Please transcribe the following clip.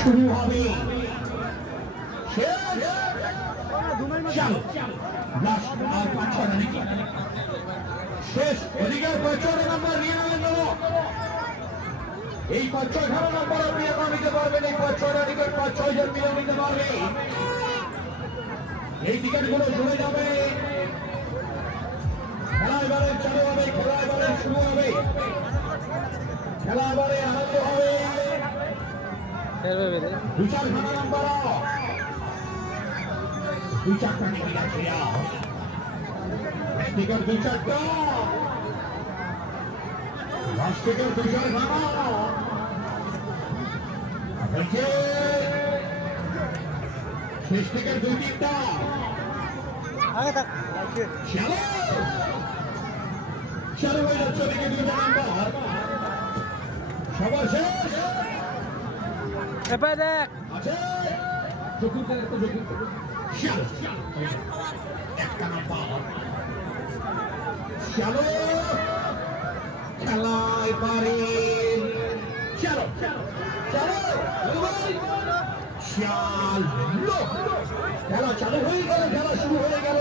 শুরু হবে আর 5-6 রানে শেষ অধিকার 55 নম্বর নিয়ে নেবেন। এই 55 নম্বর আপনি এখন নিতে পারবেন। এই 55 টিকিট 5-6 জন মিলে নিতে পারবে। এই টিকিটগুলো চলে যাবে। খেলা এবারে চালু হবে, খেলা এবারে শুরু হবে, খেলা এবারে আরম্ভ হবে। 2-4 নম্বর 2-4টা টিকিট আছে। টিকিট 2-4টা টিকিট 2-4 শেষ টিকিট 2-3টা চালু হয়ে যাচ্ছে। টিকিট 2 নম্বর সবার শেষ আছে। একটা নম্বর চলো খেলা এবারে চলো চলো খেলা চালু হয়ে গেল, খেলা শুরু হয়ে গেল।